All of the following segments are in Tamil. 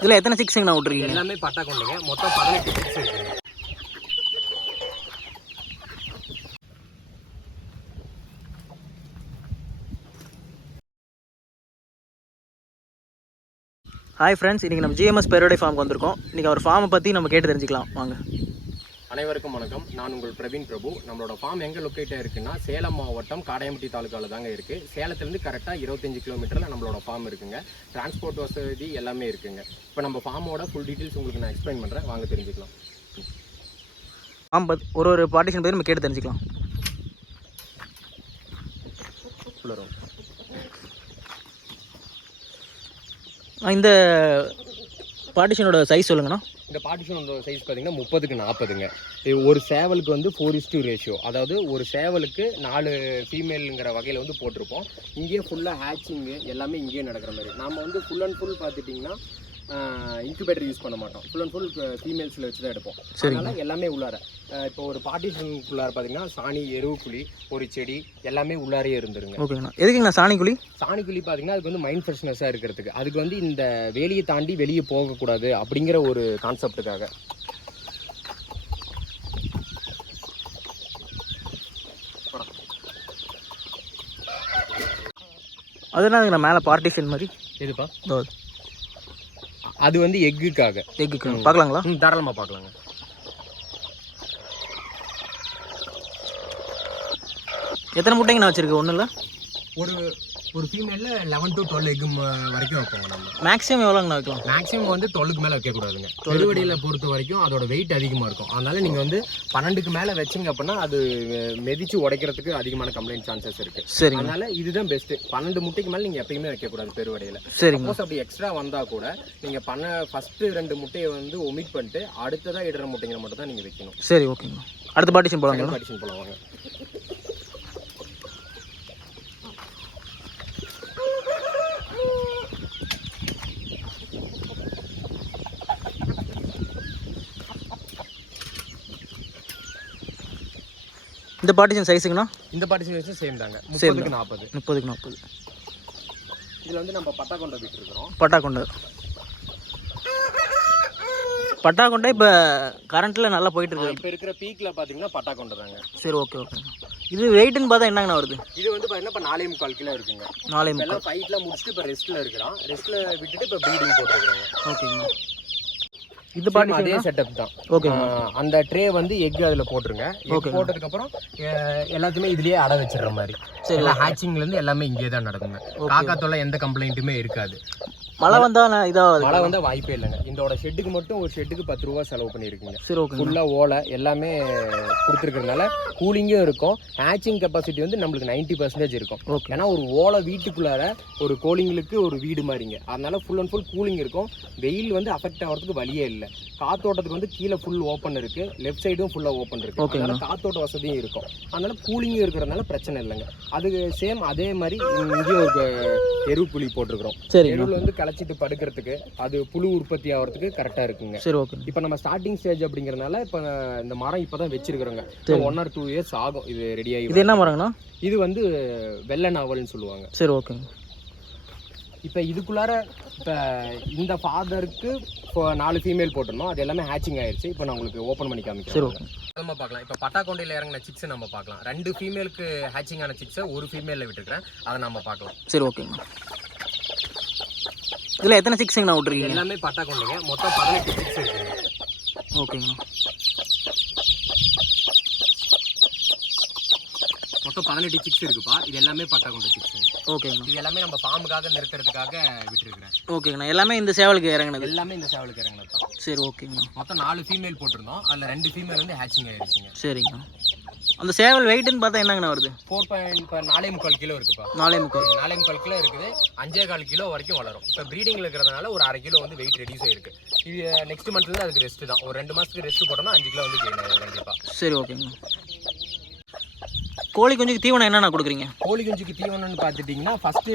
இதில் எத்தனை சிக்ஸுங்கண்ணா விட்ருக்கீங்க எல்லாமே பட்டா கொண்டுங்க. மொத்தம் பதினெட்டு சிக்ஸ் இருக்குங்க ஹாய் ஃப்ரெண்ட்ஸ் இன்றைக்கி நம்ம ஜிஎம்எஸ் பெரோடே ஃபார்முக்கு வந்திருக்கோம். இன்றைக்கி அவர் ஃபார்மை பற்றி நம்ம கேட்டு தெரிஞ்சுக்கலாம். வாங்க. அனைவருக்கும் வணக்கம். நான் உங்கள் பிரவீன் பிரபு. நம்மளோட ஃபார்ம் எங்கே லொக்கேட்டாக இருக்குன்னா சேலம் மாவட்டம் காடையம்பட்டி தாலுக்காவில் தாங்க இருக்குது சேலத்துலேருந்து கரெக்டாக இருபத்தஞ்சு கிலோமீட்டரில் நம்மளோட ஃபார்ம் இருக்குங்க. டிரான்ஸ்போர்ட் வசதி எல்லாமே இருக்குங்க. இப்போ நம்ம ஃபார்மோட ஃபுல் டீட்டெயில்ஸ் உங்களுக்கு நான் எக்ஸ்பிளைன் பண்ணுறேன் வாங்க தெரிஞ்சுக்கலாம். பற்றி ஒரு ஒரு பார்ட்டிஷன் பற்றி நம்ம கேட்டு தெரிஞ்சுக்கலாம். இந்த பார்ட்டிஷனோட சைஸ் சொல்லுங்கண்ணா. இந்த பார்ட்டிஷன் சைஸ் பார்த்தீங்கன்னா முப்பதுக்கு நாற்பதுங்க ஒரு சேவலுக்கு வந்து ஃபோர் இஸ்டு ரேஷியோ அதாவது ஒரு சேவலுக்கு நாலு ஃபீமேலுங்கிற வகையில் வந்து போட்டிருப்போம். இங்கேயே ஃபுல்லாக ஹேச்சிங்கு எல்லாமே இங்கேயே நடக்கிற மாதிரி. நம்ம வந்து ஃபுல் அண்ட் ஃபுல் பார்த்துட்டிங்கன்னா இன்குபேட்டர் யூஸ் பண்ண மாட்டோம். ஃபுல் அண்ட் ஃபுல் ஃபீமேல்ஸில் வச்சு தான் எடுப்போம். அதனால எல்லாமே உள்ளார. இப்போ ஒரு பார்ட்டிஷனுக்குள்ளார பார்த்தீங்கன்னா சாணி எருவு குழி ஒரு செடி எல்லாமே உள்ளாரே இருந்துருங்க. ஓகேங்கண்ணா எதுக்குங்கண்ணா சாணிக்குழி சாணிக்குழி பார்த்தீங்கன்னா அதுக்கு வந்து மைண்ட் ஃப்ரெஷ்னஸாக இருக்கிறதுக்கு. அதுக்கு வந்து இந்த வேலியை தாண்டி வெளியே போகக்கூடாது அப்படிங்கிற ஒரு கான்செப்டுக்காக அதனால மேலே பார்ட்டிஷன் மாதிரி? எதுப்பா? அது வந்து எக்குக்காக. எக்குக்கு பார்க்கலாங்களா? ம் தாராளமாக பார்க்கலாங்க. எத்தனை முட்டைங்கண்ணா வச்சிருக்கு ஒன்றும் இல்லை ஒரு ஒரு ஃபீமேலில் லெவன் டு டுவெல் எக்கு வரைக்கும் வைப்போங்க நம்ம. மேக்ஸிமம் எவ்வளோங்கண்ணா வைக்கலாம்? மேக்ஸிமம் வந்து டுவெல்லுக்கு மேலே வைக்கக்கூடாதுங்க. பெருவடியில் பொறுத்த வரைக்கும் அதோட வெயிட் அதிகமாக இருக்கும். அதனால நீங்கள் வந்து பன்னெண்டுக்கு மேலே வச்சிங்க அப்படின்னா அது மிதிச்சு உடைக்கிறதுக்கு அதிகமான கம்ப்ளைண்ட் சான்சஸ் இருக்குது சரிங்க அதனால இதுதான் பெஸ்ட்டு பன்னெண்டு முட்டைக்கு மேலே நீங்கள் எப்பயுமே வைக்கக்கூடாது பெருவடையில். சரிங்க சப்போஸ் அப்படி எக்ஸ்ட்ரா வந்தால் கூட நீங்கள் பண்ண ஃபஸ்ட்டு ரெண்டு முட்டையை வந்து ஒமிட் பண்ணிட்டு அடுத்ததாக இடுற முட்டைங்களை மட்டும் தான் நீங்கள் வைக்கணும். சரி ஓகேங்கண்ணா அடுத்த பார்ட்டிஷன் போகலாங்களா அடிஷன் போல வாங்க இந்த பார்ட்டிஷன் சைஸுங்கண்ணா இந்த பார்ட்டிஷன் வச்சு சேம் தாங்க. முப்பதுக்கு நாற்பது. முப்பதுக்கு நாற்பது. இதில் வந்து நம்ம பட்டா கொண்ட விட்டுருக்குறோம். பட்டா கொண்டை. பட்டா கொண்டை இப்போ கரண்ட்டில் நல்லா போயிட்டு இருக்கு இப்போ இருக்கிற பீக்கில் பார்த்தீங்கன்னா பட்டா கொண்ட தாங்க. சரி ஓகே ஓகே இது வெயிட்னு பார்த்தா என்னங்கண்ணா வருது? இது வந்து பார்த்தீங்கன்னா இப்போ நாலே முக்கால் கிலோ இருக்குங்க. நாலே முக்கால். ஃபைட்லாம் முடிச்சுட்டு இப்போ ரெஸ்ட்டில் இருக்கிறான் ரெஸ்ட்டில் விட்டுட்டு இப்போ ப்ரீடிங் போட்டுருக்குறாங்க. ஓகேங்கண்ணா இது அதே பார்ட்டிஷன் செட்டப் தான். ஆஹ் அந்த ட்ரே வந்து எக் அதில் போட்டுருங்க. எக். போட்டதுக்கப்புறம் எல்லாத்தையுமே இதுலயே அடை வச்சிடுற மாதிரி. சரி, இருந்து எல்லாமே இங்கே தான் நடக்குங்க. காக்கா தொல்லை எந்த கம்ப்ளைண்ட்டுமே இருக்காது. மழை வந்தால் நான் இதாக மழை வந்தா வாய்ப்பே இல்லைங்க. இதோட ஷெட்டுக்கு மட்டும் ஒரு ஷெட்டுக்கு பத்து ரூபா செலவு பண்ணியிருக்குங்க. சரி ஓகேங்க ஃபுல்லாக ஓலை எல்லாமே கொடுத்துருக்கறதுனால கூலிங்கும் இருக்கும். ஹேச்சிங் கெப்பாசிட்டி வந்து நம்மளுக்கு நைன்ட்டி பர்சன்டேஜ் இருக்கும். ஓகே. ஏன்னா ஒரு ஓலை வீட்டுக்குள்ளார ஒரு கோலிங்களுக்கு ஒரு வீடு மாதிரிங்க. அதனால ஃபுல் அண்ட் ஃபுல் கூலிங் இருக்கும். வெயில் வந்து அஃபெக்ட் ஆகிறதுக்கு வழியே இல்லை. காத்தோட்டத்துக்கு வந்து கீழே ஃபுல் ஓப்பன் இருக்கு. லெஃப்ட் சைடும் ஃபுல்லாக ஓப்பன் இருக்கு. அதனால காத்தோட்ட வசதியும் இருக்கும். அதனால கூலிங்கும் இருக்கிறதுனால பிரச்சனை இல்லைங்க. அது சேம் அதே மாதிரி இங்கேயும் ஒரு எரு புளி போட்டிருக்கிறோம். சரிங்கண்ணா எருவில் வந்து களைச்சிட்டு படுக்கிறதுக்கு அது புழு உற்பத்தி ஆகிறதுக்கு கரெக்டாக இருக்குங்க. சரி ஓகேங்க இப்போ நம்ம ஸ்டார்டிங் ஸ்டேஜ் அப்படிங்கறதுனால இப்போ இந்த மரம் இப்போ தான் வச்சிருக்கிறோங்க. சரி. ஒன் ஆர் டூ இயர்ஸ் ஆகும். இது ரெடி ஆகி இது என்ன மரங்கண்ணா? இது வந்து வெள்ளை நாவல்னு சொல்லுவாங்க. சரி ஓகேங்க இப்போ இதுக்குள்ளார இப்போ இந்த ஃபாதருக்கு இப்போ நாலு ஃபீமேல் போட்டிருந்தோம். அது எல்லாமே ஹேச்சிங் ஆயிருச்சு. இப்போ நான் உங்களுக்கு ஓப்பன் பண்ணி சரி காமிக்கிறேன் ஓகே நம்ம பார்க்கலாம். இப்போ பட்டாக்கொண்டையில் இறங்கின சிக்ஸ் நம்ம பார்க்கலாம். ரெண்டு ஃபீமேலுக்கு ஹேச்சிங் ஆன சிக்ஸை ஒரு ஃபீமேலில் விட்டுருக்கிறேன். அதை நம்ம பார்க்கலாம். சரி ஓகேங்கண்ணா இதில் எத்தனை சிக்ஸுங்கண்ணா விட்ருக்கீங்க எல்லாமே பட்டாக்கொண்டைங்க. மொத்தம் பதினெட்டு சிக்ஸ் இருக்குங்க ஓகேங்கண்ணா மொத்தம் பதினெட்டு சிக்ஸ் இருக்குப்பா. இது எல்லாமே பட்டாக்கொண்டை சிக்ஸுங்க ஓகேங்கண்ணா. இது எல்லாமே நம்ம ஃபார்முக்காக நிறுத்துறதுக்காக விட்டுருக்கிறேன். ஓகேங்கண்ணா. எல்லாமே இந்த சேவலுக்கு இறங்குனது. எல்லாமே இந்த சேவலுக்கு இறங்கினது சரி ஓகேங்கண்ணா. மொத்தம் நாலு ஃபீமேல் போட்டிருந்தோம். அதில் ரெண்டு ஃபீமேல் வந்து ஹேச்சிங் ஆயிடுச்சுங்க. சரிங்கண்ணா. அந்த சேவல் வெயிட்டுன்னு பார்த்தா என்னங்கண்ணா வருது? ஃபோர் பாயிண்ட் இப்போ நாலே முக்கால் கிலோ இருக்குப்பா. நாலே முக்கால். நாலே முக்கால் கிலோ இருக்குது. அஞ்சே கால் கிலோ வரைக்கும் வளரும். இப்போ ப்ரீடிங்கில் இருக்கிறதுனால ஒரு அரை கிலோ வந்து வெயிட் ரெடியூஸ் ஆயிருக்கு. இது நெக்ஸ்ட் மந்த்ல அதுக்கு ரெஸ்ட் தான். ஒரு ரெண்டு மாசத்துக்கு ரெஸ்ட் போட்டோம்னா அஞ்சு கிலோ வந்து கெயின் கண்டிப்பாக சரி ஓகேங்கண்ணா. கோழி குஞ்சுக்கு தீவனம் என்னண்ணா கொடுக்குறீங்க? கோழி குஞ்சுக்கு தீவனம்னு பார்த்துட்டிங்கன்னா ஃபஸ்ட்டு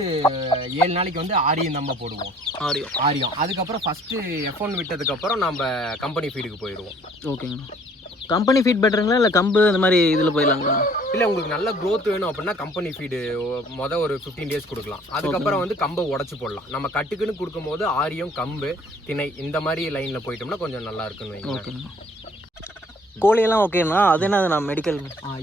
ஏழு நாளைக்கு வந்து ஆரியம் நம்ம போடுவோம். ஆரியம். ஆரியம். அதுக்கப்புறம் ஃபஸ்ட்டு எஃப் ஒன் விட்டதுக்கப்புறம் நம்ம கம்பெனி ஃபீடுக்கு போயிடுவோம். ஓகேங்கண்ணா கம்பெனி ஃபீட் பெட்டருங்களா இல்லை கம்பு இந்த மாதிரி இதில் போயிடலாங்களா? இல்லை உங்களுக்கு நல்ல growth வேணும் அப்படின்னா கம்பெனி ஃபீடு மொதல் ஒரு ஃபிஃப்டீன் டேஸ் கொடுக்கலாம். அதுக்கப்புறம் வந்து கம்பை உடச்சி போடலாம். நம்ம கட்டுக்குன்னு கொடுக்கும்போது ஆரியம் கம்பு திணை இந்த மாதிரி லைனில் போயிட்டோம்னா கொஞ்சம் நல்லா இருக்குன்னு வைங்க கோழியெல்லாம் ஓகேண்ணா அது என்னது நான் மெடிக்கல்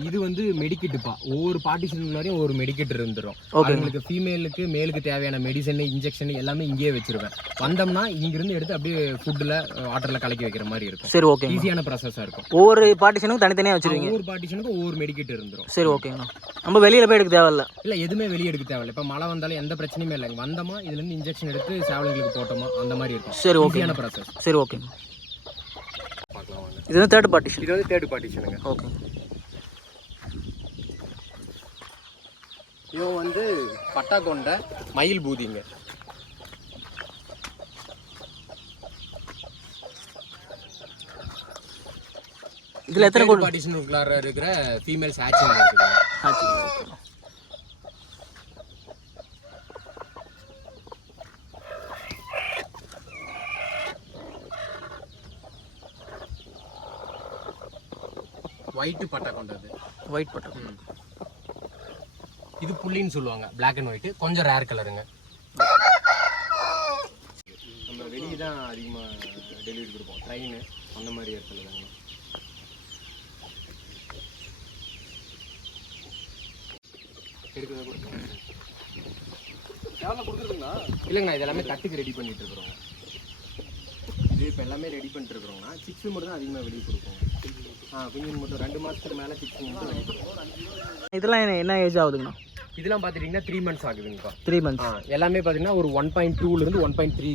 இது வந்து மெடிக்கிட்டுப்பா ஒவ்வொரு பார்ட்டிஷன் வரையும் ஒரு மெடிக்கிட் இருந்துரும். ஓகே உங்களுக்கு ஃபீமேலுக்கு மேலுக்கு தேவையான மெடிசன் இன்ஜெக்ஷன் எல்லாமே இங்கேயே வச்சிருவேன். வந்தோம்னா இங்கிருந்து எடுத்து அப்படியே ஃபுட்டில் வாட்டரில் கலக்கி வைக்கிற மாதிரி இருக்கும். சரி ஓகேங்க ஈஸியான ப்ராசஸாக இருக்கும். ஒவ்வொரு பார்ட்டிஷனுக்கும் தனித்தனியாக வச்சுருவீங்க? ஒவ்வொரு பார்ட்டிஷனுக்கும் ஒவ்வொரு மெடிக்கிட் இருந்துரும். சரி ஓகேங்கண்ணா நம்ம வெளியில் போய் எடுக்க தேவையில்ல. இல்லை எதுவுமே வெளியே எடுக்க தேவையில்ல. இப்போ மழை வந்தாலும் எந்த பிரச்சனையுமே இல்லை வந்தோமா இதுலேருந்து இன்ஜெக்ஷன் எடுத்து சேவலுங்களுக்கு போட்டோமா அந்த மாதிரி இருக்கும். சரி ஓகே ஈஸியான ப்ராசஸ் சரி ஓகேங்க இது வந்து தேர்ட் பார்ட்டிஷன் இது வந்து தேர்ட் பார்ட்டிஷனுங்க ஓகே இவன் வந்து பட்டா கொண்ட மயில் பூதிங்க. இதில் எத்தனை பார்ட்டிஷனுக்குள்ளார இருக்கிற ஃபீமேல்ஸ் ஹேச்சிங் இருக்குது. ஆச்சு ஒயிட் பட்டா கொண்டது ஒயிட் பட்டம் இது புள்ளின்னு சொல்லுவாங்க Black அண்ட் ஒயிட் கொஞ்சம் ரேர் கலருங்க நம்ம வெளியே தான் அதிகமாக டெலிவரி கொடுப்போம். ட்ரெயின் அந்த மாதிரி இடத்துல தாங்க. இல்லைங்கண்ணா இது எல்லாமே கட்டுக்கு ரெடி பண்ணிட்டு இருக்கிறோம். இது இப்போ எல்லாமே ரெடி பண்ணிட்டு இருக்கிறோங்கண்ணா சிக்ஸ் மட்டும் தான் அதிகமாக வெளியே கொடுப்போம். மட்டும் ரெண்டு மாதத்துக்கு மேலே சிக்ஸ் கொடுப்போம் இதெல்லாம் என்ன- என்ன ஏஜ் ஆகுதுங்கண்ணா? இதெல்லாம் பார்த்துட்டிங்கன்னா த்ரீ மந்த்ஸ் ஆகுதுங்கப்பா. த்ரீ ஆ மந்த்ஸ் எல்லாமே பார்த்தீங்கன்னா ஒரு ஒன் பாயிண்ட் டூலேருந்து ஒன் பாயிண்ட் த்ரீ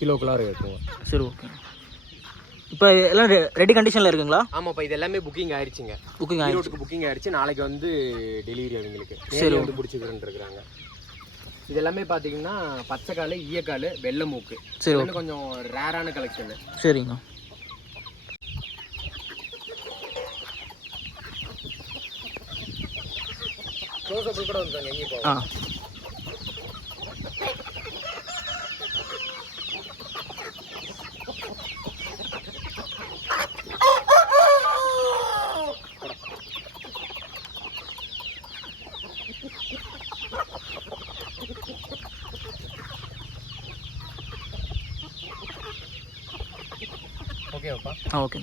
கிலோக்குள்ளார இருக்குங்க சரி ஓகே இப்போ எல்லாம் ரெடி கண்டிஷனில் இருக்குங்களா? ஆமாப்பா இது எல்லாமே புக்கிங் ஆயிடுச்சுங்க புக்கிங் ஆயிடுச்சு புக்கிங் ஆயிடுச்சு நாளைக்கு வந்து டெலிவரி அவங்களுக்கு. சரி. வந்து பிடிச்சிக்கிறேன்னு இருக்கிறாங்க. இது எல்லாமே பார்த்தீங்கன்னா பச்சைக்கால் ஈயக்கால் வெள்ளை மூக்கு. சரி கொஞ்சம் ரேரான கலெக்ஷனு சரிங்கண்ணா. ஆ. ஓகேவாப்பா ஆ ஓகே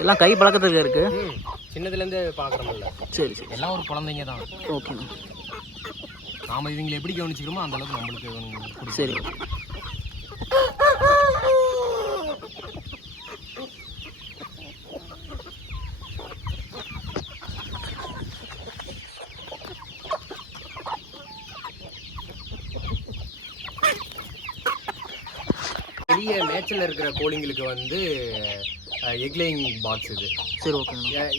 எல்லாம் கை பழக்கத்துக்கு இருக்குது சின்னதுலேருந்து பார்க்குறோம்ல. சரி சரி. எல்லாம் ஒரு குழந்தைங்க தான். ஓகேண்ணா நாம இவங்களை எப்படி கவனிச்சிக்கிறோமோ அந்த அளவுக்கு நம்மளுக்கு. சரி. பெரிய மேய்ச்சல் இருக்கிற கோழிங்களுக்கு வந்து எக்லைங் பாக்ஸ் இது. சரி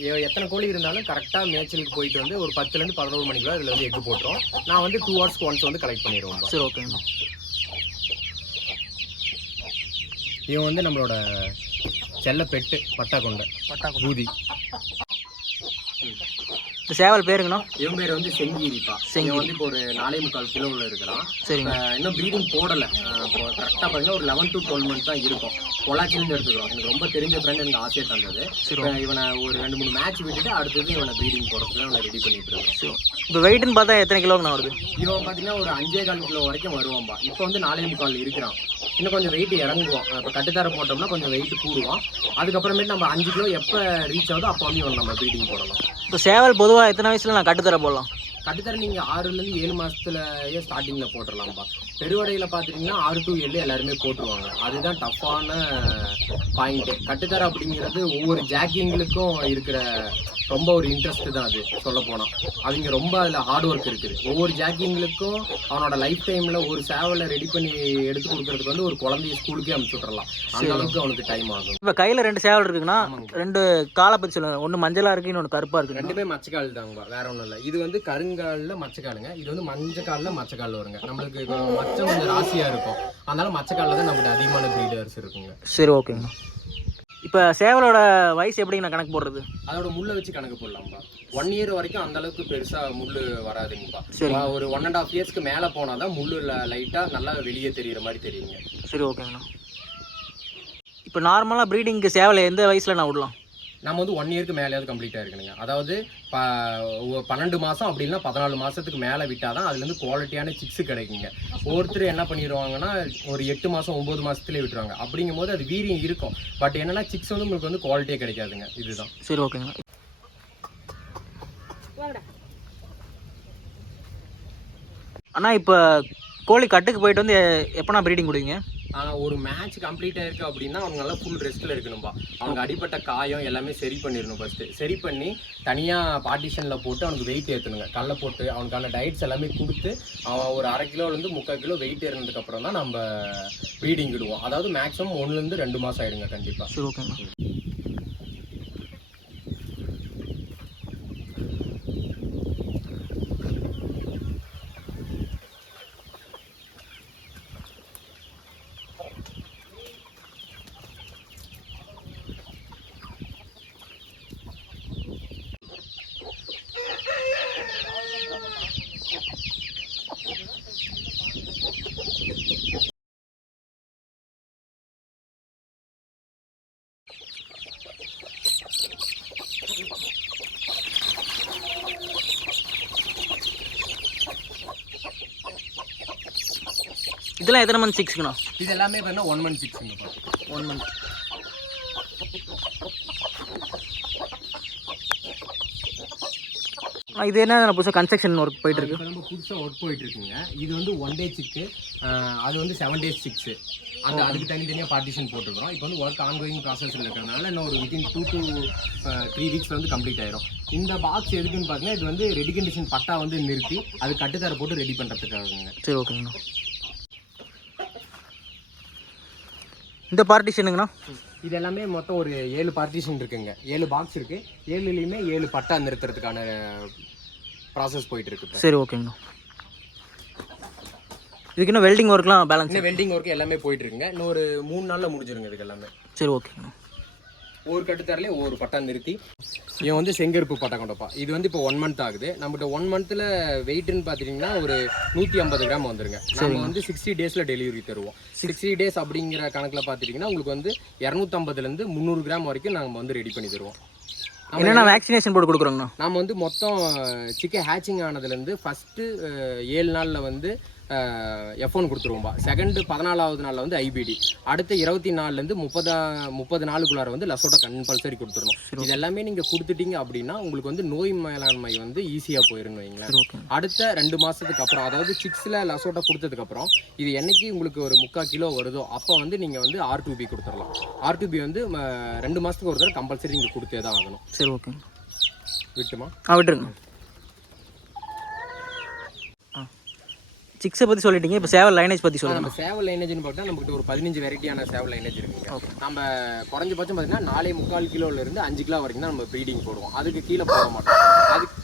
எ- எத்தனை கோழி இருந்தாலும் கரெக்டாக மேய்ச்சலுக்கு போயிட்டு வந்து ஒரு பத்துலேருந்து பதினோரு மணிக்குள்ள அதில் வந்து எக்கு போட்டுரும். நான் வந்து டூ ஹவர்ஸ்க்கு ஒன்ஸ் வந்து கலெக்ட் பண்ணிடுவோம் சரி ஓகேண்ணா இவன் வந்து நம்மளோட செல்ல பெட்டு பட்டா கொண்ட பட்டா பூதி இந்த சேவல் பேருங்கண்ணா இவன் பேர் வந்து செங்கீரிப்பா செங்கீரி. இவன் வந்து இப்போ ஒரு நாலே முக்கால் கிலோவில் இருக்கிறான். சரிங்க. அஹ் இன்னும் ப்ரீடிங் போடலை. இப்போ கரெக்டாக பார்த்தீங்கன்னா ஒரு லெவன் டு டுவெல் மந்த் தான் இருக்கும். பொள்ளாச்சிலேருந்து எடுத்துக்கிறோம். எனக்கு ரொம்ப தெரிஞ்ச ஃப்ரெண்ட் எனக்கு ஆசையாக தந்தது. சரி இவனை ஒரு ரெண்டு மூணு மேட்ச் விட்டுட்டு அடுத்தது இவனை ப்ரீடிங் போடுறதுக்கு இவனை ரெடி பண்ணிட்டு இருக்கோம் சரி இப்போ வெயிட்னு பார்த்தா எத்தனை கிலோங்கண்ணா வருது? இவன் பார்த்தீங்கன்னா ஒரு அஞ்சே கால் கிலோ வரைக்கும் வருவான்பா. இப்போ வந்து நாலே முக்கால் இருக்கிறான். இன்னும் கொஞ்சம் வெயிட் இறங்குவோம். இப்போ கட்டுத்தர போட்டோம்னா கொஞ்சம் வெயிட் கூடுவோம். அதுக்கப்புறமேட்டு நம்ம அஞ்சு கிலோ எப்போ ரீச் ஆகுதோ அப்போ வந்து இவன் நம்ம ப்ரீடிங் போடலாம் இப்போ சேவல் பொதுவாக எத்தனை வயசில் நான் கட்டுத்தர போடலாம்? கட்டுத்தர நீங்கள் ஆறுலேருந்து ஏழு மாதத்துலயே ஸ்டார்டிங்கில் போட்டுடலாம்ப்பா பெருவடையில் பார்த்துட்டிங்கன்னா ஆறு டு ஏழு எல்லாருமே போட்டுருவாங்க. அதுதான் டஃப்பான பாயிண்ட்டு கட்டுத்தர அப்படிங்கிறது ஒவ்வொரு ஜாக்கிங்களுக்கும் இருக்கிற ரொம்ப ஒரு இன்ட்ரெஸ்ட் தான் அது சொல்ல போனால் அவங்க ரொம்ப அதில் ஹார்ட் ஒர்க் இருக்குது. ஒவ்வொரு ஜாக்கிங்களுக்கும் அவனோட லைஃப் டைமில் ஒரு சேவலை ரெடி பண்ணி எடுத்து கொடுக்கறதுக்கு வந்து ஒரு குழந்தைய ஸ்கூலுக்கே அனுப்பிச்சு விட்றலாம் அந்த அளவுக்கு அவனுக்கு டைம் ஆகும். இப்போ கையில் ரெண்டு சேவல் இருக்குங்கன்னா ஆமாங்க. ரெண்டு காலை பற்றி சொல்லுங்கள் ஒன்று மஞ்சளாக இருக்கு இன்னொன்று கருப்பாக இருக்கு ரெண்டுமே மச்சக்கால் தாங்க வேற ஒன்றும் இல்லை. இது வந்து கருங்காலில் மச்சக்காலுங்க இது வந்து மஞ்சக்காலில் மச்சக்கால் வருங்க. நம்மளுக்கு மச்சம் கொஞ்சம் ராசியாக இருக்கும். அதனால மச்சக்காலில் தான் நம்மளுக்கு அதிகமான ப்ரீடர்ஸ் இருக்குங்க. சரி ஓகேங்கண்ணா. இப்போ சேவலோட வயசு எப்படிங்கண்ணா கணக்கு போடுறது? அதோட முள்ளை வச்சு கணக்கு போடலாம்ப்பா ஒன் இயர் வரைக்கும் அந்த அளவுக்கு பெருசாக முள் வராதுங்கப்பா. ஒரு ஒன் அண்ட் ஆஃப் இயர்ஸ்க்கு மேலே போனால் தான் முள் லைட்டாக நல்லா வெளியே தெரியுற மாதிரி தெரியுங்க. சரி ஓகேங்கண்ணா. இப்போ நார்மலாக ப்ரீடிங்க்கு சேவலை எந்த வயசில் நான் விடலாம்? நம்ம வந்து ஒன் இயருக்கு மேலேயாவது கம்ப்ளீட் ஆயிருக்கணுங்க. அதாவது ப பன்னெண்டு மாதம் அப்படி இல்லைன்னா பதினாலு மாதத்துக்கு மேலே விட்டால் தான் அதுலேருந்து குவாலிட்டியான சிக்ஸ் கிடைக்குங்க. ஒருத்தர் என்ன பண்ணிடுவாங்கன்னா ஒரு எட்டு மாதம் ஒம்பது மாதத்துலேயே விட்டுருவாங்க. அப்படிங்கும்போது அது வீரியம் இருக்கும். பட் என்னன்னா சிக்ஸ் வந்து உங்களுக்கு வந்து குவாலிட்டியே கிடைக்காதுங்க. இதுதான். சரி ஓகேங்கண்ணா அண்ணா இப்போ கோழி கட்டுக்கு போயிட்டு வந்து எப்போண்ணா ப்ரீடிங் கொடுவீங்க? ஆனால் ஒரு மேட்ச் கம்ப்ளீட் ஆயிருக்கு அப்படின்னா அவங்க நல்லா ஃபுல் ரெஸ்ட்டில் இருக்கணும்பா. அவங்க அடிப்பட்ட காயம் எல்லாமே சரி பண்ணிடணும் ஃபஸ்ட்டு சரி பண்ணி தனியாக பார்ட்டிஷனில் போட்டு அவனுக்கு வெயிட் ஏற்றணுங்க கல்லை போட்டு அவனுக்கான டயட்ஸ் எல்லாமே கொடுத்து அவன் ஒரு அரை கிலோலேருந்து முக்கால் கிலோ வெயிட் ஏறினதுக்கப்புறம் தான் நம்ம ப்ரீடிங் விடுவோம் அதாவது மேக்ஸிமம் ஒன்றுலேருந்து ரெண்டு மாதம் ஆயிடுங்க கண்டிப்பாக சரி ஓகேண்ணா இதெல்லாம் எத்தனை மந்த் சிக்ஸ்க்குண்ணா இது எல்லாமே பார்த்தீங்கன்னா ஒன் மந்த் சிக்ஸுங்கப்பா ஒன் மந்த் இது என்ன புதுசாக கன்ஸ்ட்ரக்ஷன் ஒர்க் போயிட்டு இருக்கு? நம்ம புதுசாக ஒர்க் போயிட்டு இருக்குங்க. இது வந்து ஒன் டே சிக்கு அது வந்து செவன் டேஸ் சிக்ஸு அந்த அதுக்கு தனித்தனியாக பார்ட்டிஷன் போட்டுருக்கோம் இப்போ வந்து ஒர்க் ஆன்கோயிங் ப்ராசஸில் இருக்கிறதுனால இன்னும் ஒரு within two to three weeks வந்து கம்ப்ளீட் ஆயிரும். இந்த பாக்ஸ் எதுக்குன்னு பார்த்தீங்கன்னா இது வந்து ரெடி கண்டிஷன் பட்டா வந்து நிறுத்தி அது கட்டுத்தர போட்டு ரெடி பண்ணுறதுக்காகங்க சரி ஓகேங்கண்ணா இந்த பார்ட்டிஷனுங்கண்ணா இது எல்லாமே மொத்தம் ஒரு ஏழு பார்ட்டிஷன் இருக்குங்க. ஏழு பாக்ஸ் இருக்கு. ஏழுலையுமே ஏழு பட்டா நிறுத்துறதுக்கான ப்ராசஸ் போயிட்டு இருக்கு. சரி ஓகேங்கண்ணா இதுக்கு இன்னும் வெல்டிங் ஒர்க்லாம் பேலன்ஸ் வெல்டிங் ஒர்க் எல்லாமே போயிட்டு இருக்குங்க இன்னும் ஒரு மூணு நாளில் முடிஞ்சிருங்க இதுக்கு எல்லாமே. சரி ஓகேங்கண்ணா ஒரு கட்டுத்தரலே ஒரு பட்டா நிறுத்தி. இவன் வந்து செங்கருப்பு பட்டா கொண்டப்பா. இது வந்து இப்போ ஒன் மந்த் ஆகுது. நம்மகிட்ட ஒன் மந்த்தில் வெயிட்னு பார்த்துட்டிங்கன்னா ஒரு நூற்றி ஐம்பது கிராம் வந்துருங்க. நம்ம வந்து சிக்ஸ்டி டேஸில் டெலிவரி தருவோம். சிக்ஸ்டி டேஸ் அப்படிங்கிற கணக்கில் பார்த்துட்டிங்கன்னா உங்களுக்கு வந்து இரநூத்தம்பதுலேருந்து முந்நூறு கிராம் வரைக்கும் நாங்கள் வந்து ரெடி பண்ணி தருவோம். என்னென்ன வேக்சினேஷன் போட்டு கொடுக்குறோங்கண்ணா? நாம் வந்து மொத்தம் சிக்கன் ஹேச்சிங் ஆனதுலேருந்து ஃபஸ்ட்டு ஏழு நாளில் வந்து எஃப் ஒன் கொடுத்துருவோம்பா. செகண்டு பதினாலாவது நாளில் வந்து ஐபிடி அடுத்த இருபத்தி நாலுலேருந்து முப்பதா முப்பது நாளுக்குள்ளார வந்து லசோட்டா கம்பல்சரி கொடுத்துடணும். இது எல்லாமே நீங்கள் கொடுத்துட்டீங்க அப்படின்னா உங்களுக்கு வந்து நோய் மேலாண்மை வந்து ஈஸியாக போயிருன்னு வைங்களேன். ஓகே அடுத்த ரெண்டு மாதத்துக்கு அப்புறம் அதாவது சிக்ஸில் லசோட்டா கொடுத்ததுக்கப்புறம் இது என்னைக்கு உங்களுக்கு ஒரு முக்கால் கிலோ வருதோ அப்போ வந்து நீங்கள் வந்து ஆர் டூபி கொடுத்துடலாம். ஆர் டூபி வந்து ரெண்டு மாதத்துக்கு ஒரு தடவை கம்பல்சரி நீங்கள் கொடுத்தே தான் ஆகணும். சரி ஓகேங்க விட்டுமா? ஆ விட்டுருங்க. சிக்ஸை பற்றி சொல்லிட்டீங்க இப்போ சேவல் லைனேஜ் பற்றி சொல்லுங்க. நம்ம சேவல் லைனேஜ்னு பார்த்தா நம்மகிட்ட ஒரு பதினஞ்சு வெரைட்டியான சேவல் லைனேஜ் இருக்குங்க. நம்ம குறைஞ்சபட்சம் பார்த்தீங்கன்னா நாலே முக்கால் கிலோல இருந்து அஞ்சு கிலோ வரைக்கும் தான் நம்ம ப்ரீடிங் போடுவோம். அதுக்கு கீழே போட மாட்டோம். அதுக்கு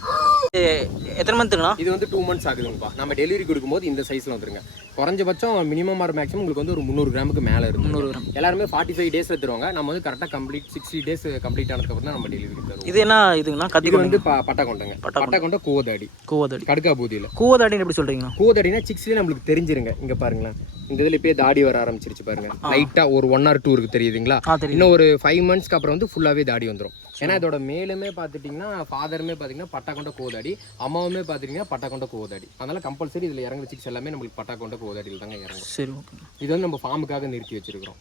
எத்தனை மந்த்துங்கண்ணா இது வந்து டூ மந்த்ஸ் ஆகுதுங்கப்பா. நம்ம டெலிவரி கொடுக்கும்போது இந்த சைஸ்ல வந்துருங்க. குறைஞ்சபட்சம் மினிமம் ஆர் மேக்ஸிமம் உங்களுக்கு வந்து ஒரு முந்நூறு கிராமுக்கு மேலே இருக்கும் முந்நூறு கிராம். எல்லாருமே ஃபார்ட்டி ஃபைவ் டேஸ் தருவாங்க. நம்ம வந்து கரெக்டாக கம்ப்ளீட் சிக்ஸ்டி டேஸ் கம்ப்ளீட் ஆனதுக்கப்புறம் தான் நம்ம டெலிவரி தருவோம். இது என்ன இதுங்கண்ணா கத்தி வந்து பட்டை கொண்டங்க. பட்டை கொண்ட கூவதாடி கூவதாடி கடுக்கா பூதியில். கூவதாடின்னு எப்படி சொல்கிறீங்கண்ணா கூவதடினா சிக்ஸ்லேயே நம்மளுக்கு தெரிஞ்சிருங்க. இங்க பாருங்களேன். இந்த இதுல இப்பயே தாடி வர ஆரம்பிச்சிருச்சு பாருங்க. லைட்டா ஒரு ஒன் ஆர் டூ இருக்கு தெரியுதுங்களா? இன்னும் ஒரு ஃபைவ் மந்த்ஸ்க்கு அப்புறம் வந்து ஃபுல்லாவே தாடி வந்துரும். ஏன்னா இதோட மேலுமே பார்த்துட்டிங்கன்னா ஃபாதருமே பார்த்தீங்கன்னா பட்டா கொண்ட கோதாடி அம்மாவுமே பார்த்துட்டிங்கன்னா பட்டா கொண்ட கோதாடி அதனால கம்பல்சரி இதில் இறங்குற சிக்ஸ் எல்லாமே நம்மளுக்கு பட்டா கொண்ட கோதாடியில் தாங்க இறங்கும் சரி ஓகே இது வந்து நம்ம ஃபார்முக்காக நிறுத்தி வச்சிருக்கிறோம்.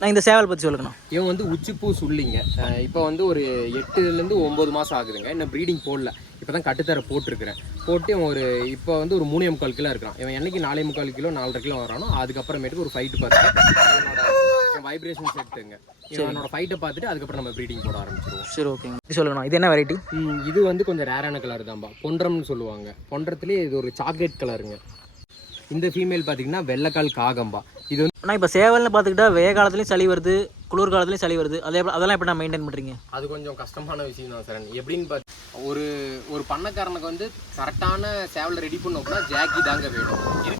நான் இந்த சேவல் பற்றி சொல்லுங்கண்ணா இவன் வந்து உச்சிப்பூ அஹ் இப்போ வந்து ஒரு எட்டுலேருந்து ஒம்பது மாதம் ஆகுதுங்க. இன்னும் ப்ரீடிங் போடல. இப்போ தான் கட்டுத்தர போட்டிருக்கிறேன். போட்டு இவன் ஒரு இப்போ வந்து ஒரு மூணே முக்கால் கிலோ இருக்கிறான். இவன் என்னைக்கு நாலே முக்கால் கிலோ நாலரை கிலோ வரானோ அதுக்கப்புறமேட்டுக்கு ஒரு ஃபைட்டு பார்த்து வைப்ரேஷன் செட்டுங்க இவனோட ஃபைட்டை பார்த்துட்டு அதுக்கப்புறம் நம்ம ப்ரீடிங் போட ஆரம்பிச்சிருவோம். சரி ஓகேங்க இது சொல்லுங்கண்ணா இது என்ன வெரைட்டி இது வந்து கொஞ்சம் ரேரான கலர் தான்பா. பொன்றம்னு சொல்லுவாங்க. பொன்றத்துலேயே இது ஒரு சாக்லேட் கலருங்க இந்த ஃபீமேல் பார்த்தீங்கன்னா வெள்ளைக்கால் காகம்பா. இது வந்து ஆனால் இப்போ சேவல்னு பார்த்துக்கிட்டா வெய காலத்துலேயும் சளி வருது குளிர் காலத்துலேயும் சளி வருது. அதே அதெல்லாம் எப்படி நான் மெயின்டைன் பண்ணுறீங்க அது கொஞ்சம் கஷ்டமான விஷயம் தான் சார் எப்படின்னு பார்த்து ஒரு ஒரு பண்ணக்காரனுக்கு வந்து கரெக்டான சேவலை ரெடி பண்ணோம்னா ஜாக்கி தாங்க வேணும்.